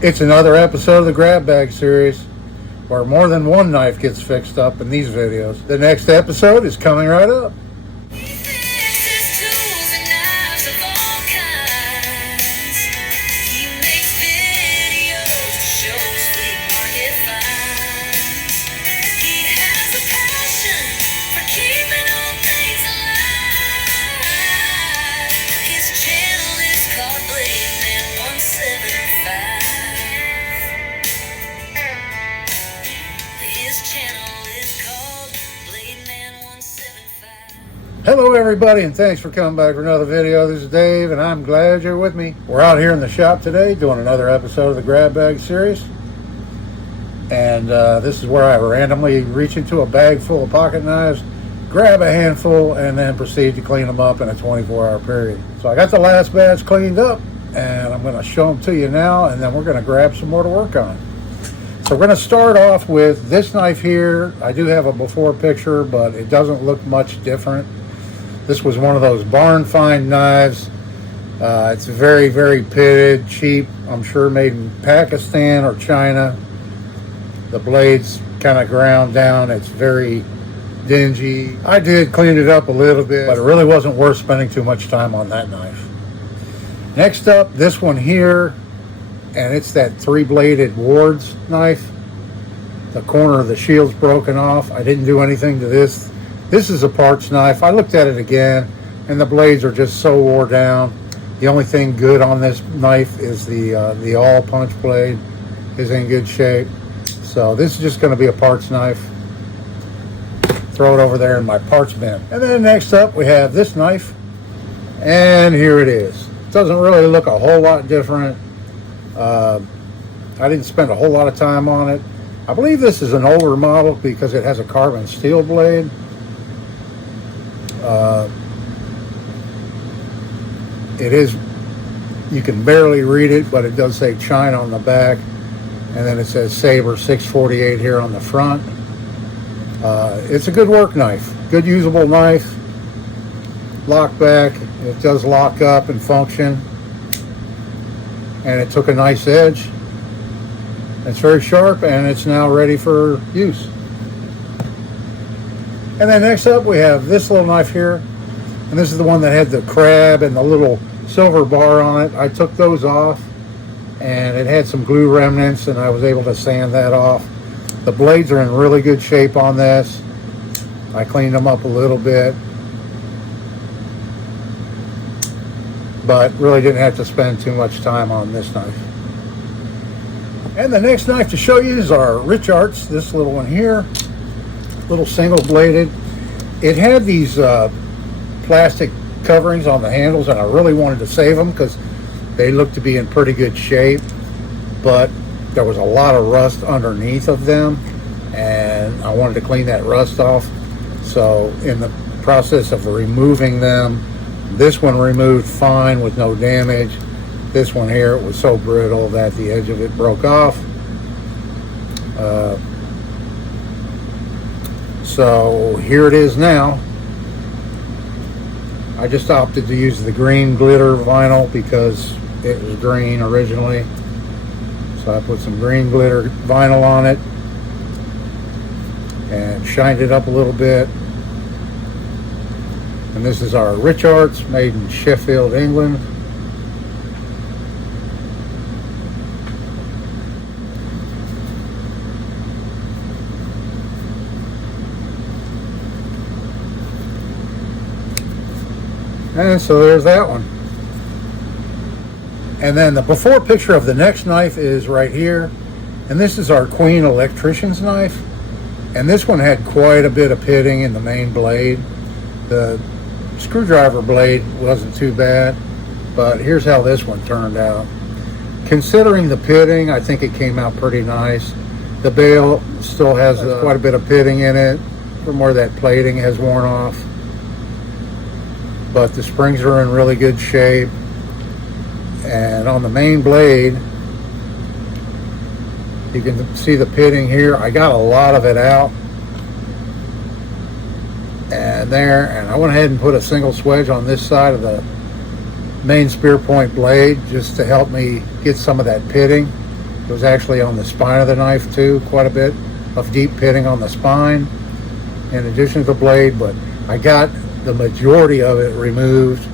It's another episode of the Grab Bag series where more than one knife gets fixed up in these videos. The next episode is coming right up. Hello everybody, and thanks for coming back for another video. This is Dave and I'm glad you're with me. We're out here in the shop today doing another episode of the Grab Bag series, and this is where I randomly reach into a bag full of pocket knives, grab a handful, and then proceed to clean them up in a 24-hour period. So I got the last batch cleaned up and I'm going to show them to you now, and then we're going to grab some more to work on. So we're going to start off with this knife here. I do have a before picture, but it doesn't look much different. This was one of those barn find knives. It's very, very pitted, cheap. I'm sure made in Pakistan or China. The blade's kind of ground down. It's very dingy. I did clean it up a little bit, but it really wasn't worth spending too much time on that knife. Next up, this one here, and it's that three-bladed Ward's knife. The corner of the shield's broken off. I didn't do anything to this. This is a parts knife. I looked at it again, and the blades are just so wore down. The only thing good on this knife is the awl punch blade is in good shape. So this is just going to be a parts knife. Throw it over there in my parts bin. And then next up, we have this knife, and here it is. It doesn't really look a whole lot different. I didn't spend a whole lot of time on it. I believe this is an older model because it has a carbon steel blade. It is, you can barely read it, but it does say China on the back, and then it says Saber 648 here on the front. It's a good work knife, good usable knife. Lock back, it does lock up and function, and it took a nice edge. It's very sharp, and it's now ready for use. And then next up, we have this little knife here. And this is the one that had the crab and the little silver bar on it. I took those off, and it had some glue remnants, and I was able to sand that off. The blades are in really good shape on this. I cleaned them up a little bit, but really didn't have to spend too much time on this knife. And the next knife to show you is our Rich Arts, this little one here. Little single bladed. It had these plastic coverings on the handles, and I really wanted to save them because they looked to be in pretty good shape, but there was a lot of rust underneath of them, and I wanted to clean that rust off. So in the process of removing them, this one removed fine with no damage. This one here, it was so brittle that the edge of it broke off. So here it is now. I just opted to use the green glitter vinyl because it was green originally. So I put some green glitter vinyl on it and shined it up a little bit. And this is our Rich Arts, made in Sheffield, England. And so there's that one. And then the before picture of the next knife is right here. And this is our Queen electrician's knife. And this one had quite a bit of pitting in the main blade. The screwdriver blade wasn't too bad, but here's how this one turned out. Considering the pitting, I think it came out pretty nice. The bail still has quite a bit of pitting in it from where that plating has worn off. But the springs are in really good shape. And on the main blade, you can see the pitting here. I got a lot of it out. And I went ahead and put a single swedge on this side of the main spear point blade just to help me get some of that pitting. It was actually on the spine of the knife too, quite a bit of deep pitting on the spine in addition to the blade, but I got the majority of it removed,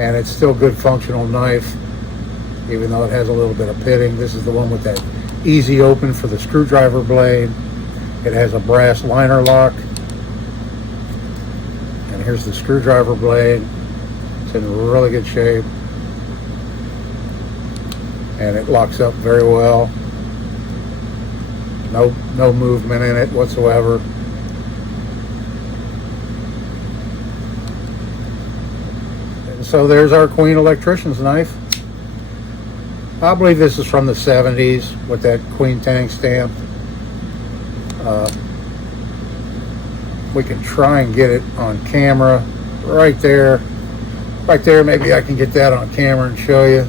and it's still good functional knife, even though it has a little bit of pitting. This is the one with that easy open for the screwdriver blade. It has a brass liner lock, and here's the screwdriver blade. It's in really good shape, and it locks up very well. No movement in it whatsoever. And so there's our Queen electrician's knife. I believe this is from the 70s with that Queen Tang stamp. We can try and get it on camera right there. Right there, maybe I can get that on camera and show you.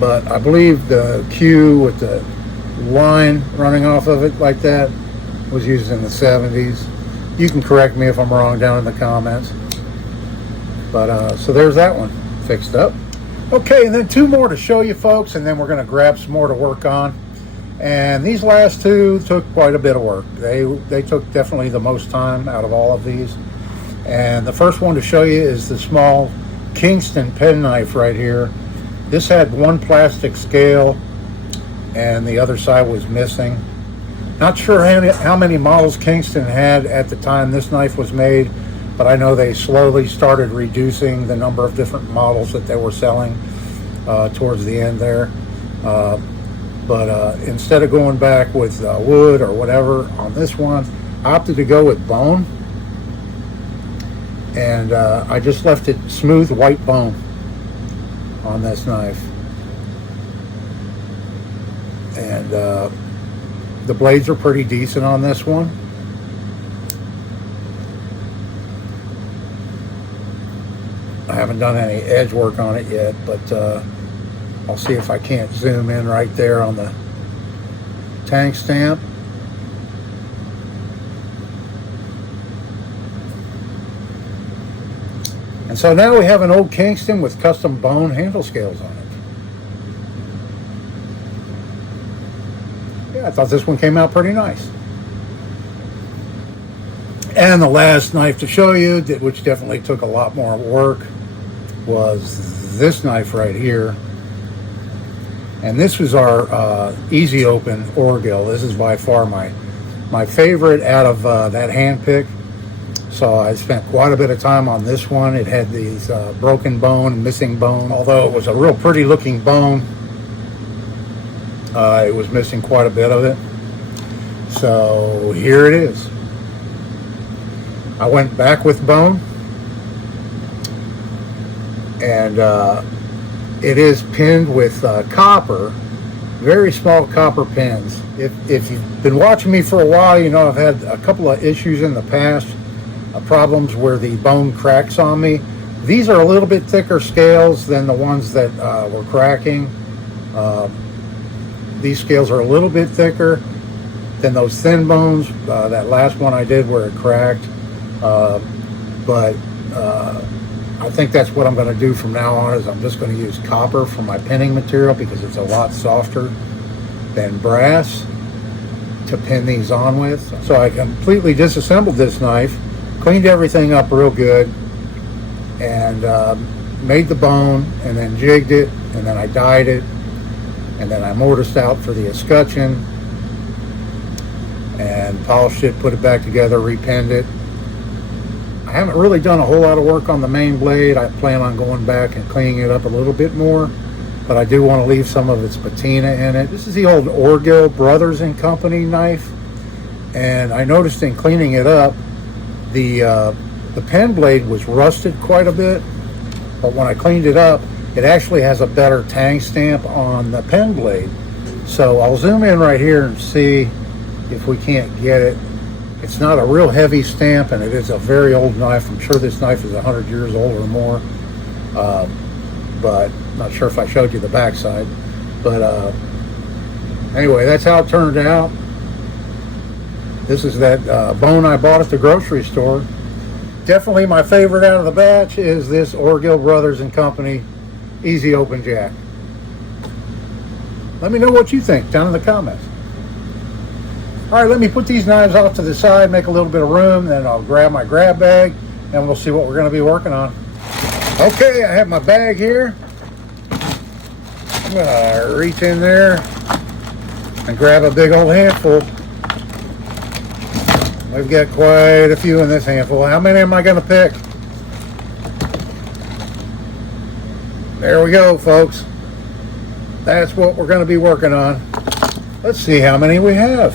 But I believe the Q with the line running off of it like that was used in the 70s. You can correct me if I'm wrong down in the comments. But so there's that one fixed up. Okay, and then two more to show you folks, and then we're going to grab some more to work on. And these last two took quite a bit of work. They took definitely the most time out of all of these. And the first one to show you is the small Kingston penknife right here. This had one plastic scale and the other side was missing. Not sure how many models Kingston had at the time this knife was made, but I know they slowly started reducing the number of different models that they were selling towards the end there. But instead of going back with wood or whatever on this one, I opted to go with bone. And I just left it smooth white bone on this knife. And the blades are pretty decent on this one. I haven't done any edge work on it yet, but I'll see if I can't zoom in right there on the Tang stamp. And so now we have an old Kingston with custom bone handle scales on it. Yeah, I thought this one came out pretty nice. And the last knife to show you, which definitely took a lot more work, was this knife right here. And this was our easy open Orgill. This is by far my favorite out of that hand pick. So I spent quite a bit of time on this one. It had these broken bone, missing bone. Although it was a real pretty looking bone, it was missing quite a bit of it. So here it is. I went back with bone, and it is pinned with copper, very small copper pins. If you've been watching me for a while, you know I've had a couple of issues in the past. Problems where the bone cracks on me. These are a little bit thicker scales than the ones that were cracking. These scales are a little bit thicker than those thin bones. That last one I did where it cracked. But I think that's what I'm going to do from now on, is I'm just going to use copper for my pinning material because it's a lot softer than brass to pin these on with. So I completely disassembled this knife, cleaned everything up real good, and made the bone, and then jigged it, and then I dyed it, and then I mortised out for the escutcheon, and polished it, put it back together, repinned it. I haven't really done a whole lot of work on the main blade. I plan on going back and cleaning it up a little bit more, but I do want to leave some of its patina in it. This is the old Orgill Brothers and Company knife, and I noticed in cleaning it up, the pen blade was rusted quite a bit, but when I cleaned it up, it actually has a better Tang stamp on the pen blade. So I'll zoom in right here and see if we can't get it. It's not a real heavy stamp, and it is a very old knife. I'm sure this knife is 100 years old or more, but not sure if I showed you the backside. But anyway, that's how it turned out. This is that bone I bought at the grocery store. Definitely my favorite out of the batch is this Orgill Brothers and Company Easy Open Jack. Let me know what you think down in the comments. All right, let me put these knives off to the side, make a little bit of room, then I'll grab my grab bag and we'll see what we're going to be working on. Okay, I have my bag here. I'm going to reach in there and grab a big old handful. We've got quite a few in this handful. How many am I going to pick? There we go, folks. That's what we're going to be working on. Let's see how many we have.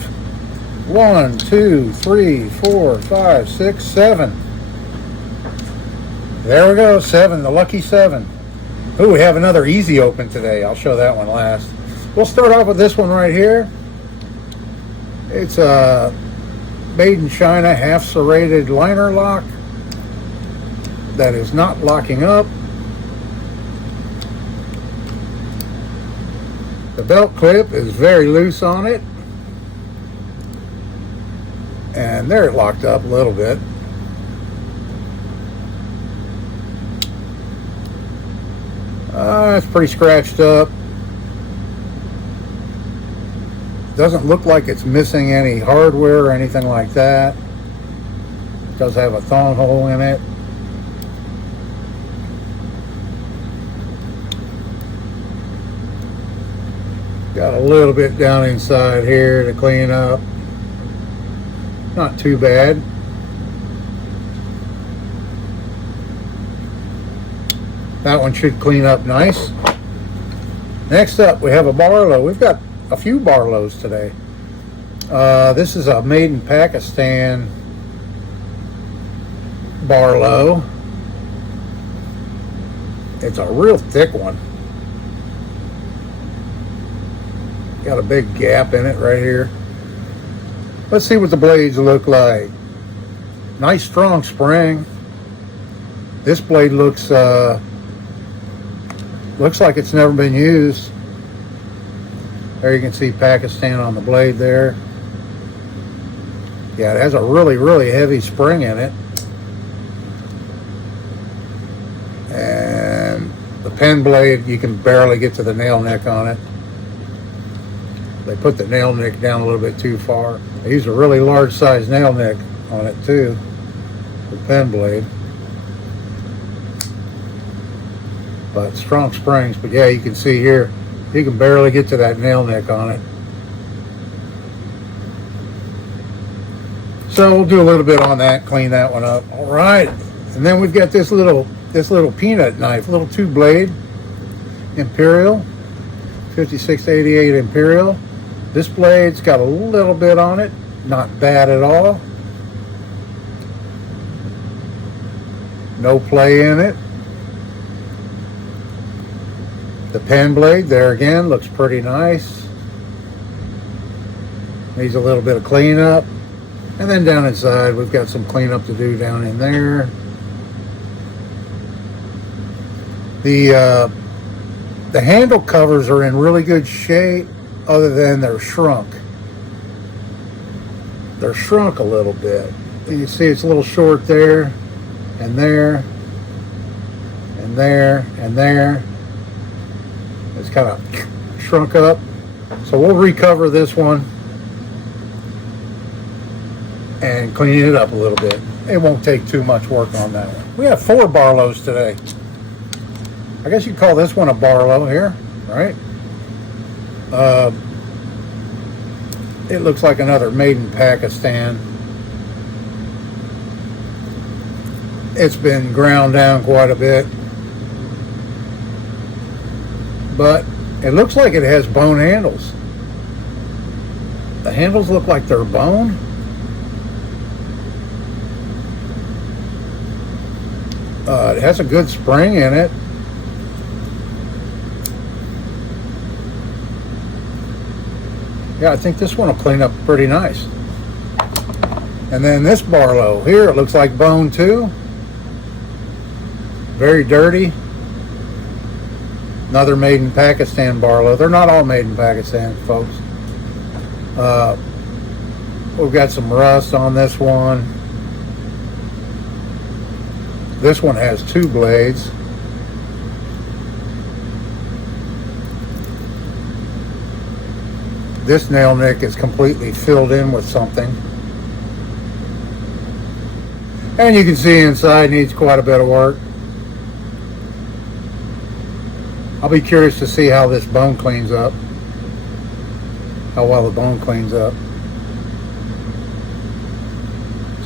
1, 2, 3, 4, 5, 6, 7. There we go, 7, the lucky 7. Ooh, we have another easy open today. I'll show that one last. We'll start off with this one right here. It's a made in China half serrated liner lock that is not locking up. The belt clip is very loose on it, and there it locked up a little bit. It's pretty scratched up. Doesn't look like it's missing any hardware or anything like that. It does have a thong hole in it. Got a little bit down inside here to clean up. Not too bad. That one should clean up nice. Next up, we have a Barlow. We've got a few Barlows today. This is a made in Pakistan Barlow. It's a real thick one. Got a big gap in it right here. Let's see what the blades look like. Nice strong spring. This blade looks like it's never been used. There you can see Pakistan on the blade there. Yeah, it has a really, really heavy spring in it. And the pen blade, you can barely get to the nail neck on it. They put the nail nick down a little bit too far. They use a really large size nail nick on it too, the pen blade. But strong springs, but yeah, you can see here, you can barely get to that nail nick on it. So we'll do a little bit on that, clean that one up. All right, and then we've got this little peanut knife, little 2-blade Imperial, 5688 Imperial. This blade's got a little bit on it, not bad at all. No play in it. The pen blade there again looks pretty nice. Needs a little bit of cleanup. And then down inside we've got some cleanup to do down in there. The handle covers are in really good shape, other than they're shrunk. They're shrunk a little bit. You can see it's a little short there, and there, and there, and there. It's kind of shrunk up. So we'll recover this one and clean it up a little bit. It won't take too much work on that one. We have 4 Barlows today. I guess you'd call this one a Barlow here, right? It looks like another made in Pakistan. It's been ground down quite a bit, but it looks like it has bone handles. The handles look like they're bone. It has a good spring in it. Yeah, I think this one will clean up pretty nice. And then this Barlow here, it looks like bone too. Very dirty. Another made in Pakistan Barlow. They're not all made in Pakistan, folks. We've got some rust on this one. This one has 2 blades. This nail nick is completely filled in with something. And you can see inside needs quite a bit of work. I'll be curious to see how this bone cleans up. How well the bone cleans up.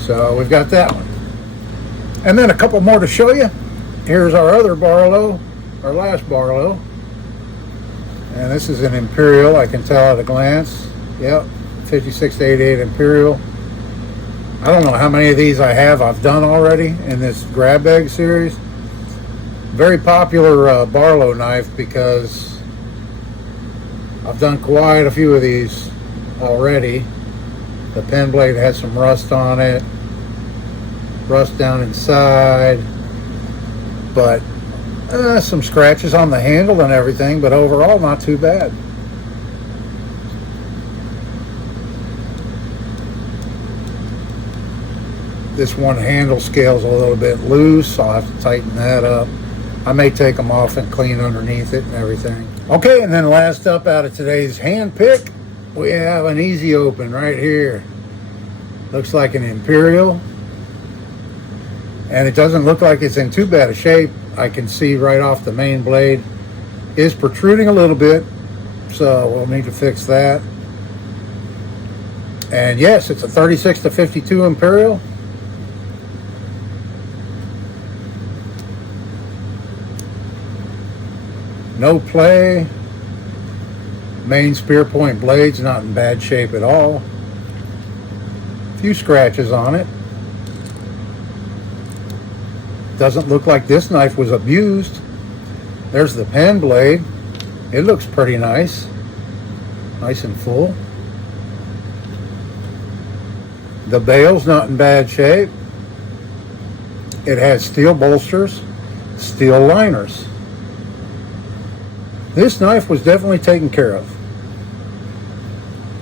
So we've got that one. And then a couple more to show you. Here's our other Barlow, our last Barlow. And this is an Imperial, I can tell at a glance. Yep, 56-88 Imperial. I don't know how many of these I've done already in this grab bag series. Very popular Barlow knife because I've done quite a few of these already. The pen blade has some rust on it, rust down inside, but some scratches on the handle and everything, but overall not too bad. This one handle scale's a little bit loose, I'll have to tighten that up. I may take them off and clean underneath it and everything. Okay, and then last up out of today's hand pick, we have an easy open right here. Looks like an Imperial. And it doesn't look like it's in too bad a shape. I can see right off the main blade is protruding a little bit, so we'll need to fix that. And yes, it's a 36-52 Imperial. No play. Main spear point blade's not in bad shape at all. A few scratches on it. Doesn't look like this knife was abused. There's the pen blade. It looks pretty nice. Nice and full. The bail's not in bad shape. It has steel bolsters, steel liners. This knife was definitely taken care of.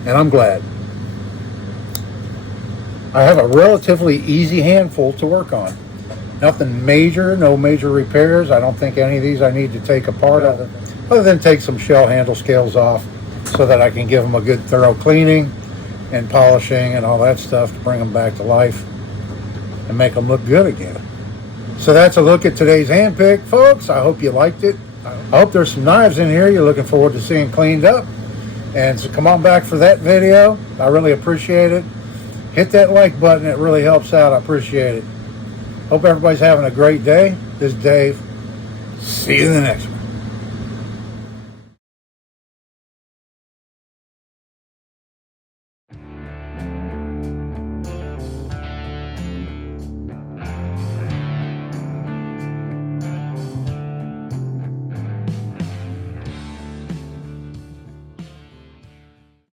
And I'm glad. I have a relatively easy handful to work on. Nothing major, no major repairs. I don't think any of these I need to take apart other than take some shell handle scales off so that I can give them a good thorough cleaning and polishing and all that stuff to bring them back to life and make them look good again. So that's a look at today's hand pick, folks. I hope you liked it. I hope there's some knives in here you're looking forward to seeing cleaned up. And so come on back for that video. I really appreciate it. Hit that like button. It really helps out. I appreciate it. Hope everybody's having a great day. This is Dave. See you in the next one.